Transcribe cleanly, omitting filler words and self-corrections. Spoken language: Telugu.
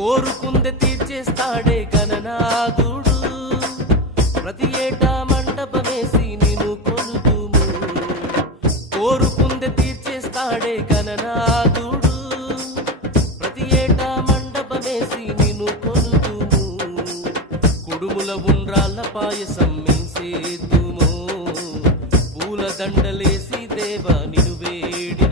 కోరుకుందే తీర్చేస్తాడే గణనాథుడు ప్రతి ఏటా మండపమేసి నిన్ను కొలుదుము కోరుకుందే తీర్చేస్తాడే గణనాథుడు ప్రతి ఏటా మండపమేసి నిన్ను కొలుదుము కుడుముల ఉండ్రాళ్ళ పాయసం మేసేద్దుము పూల దండలేసి దేవా నిన్ను వేడి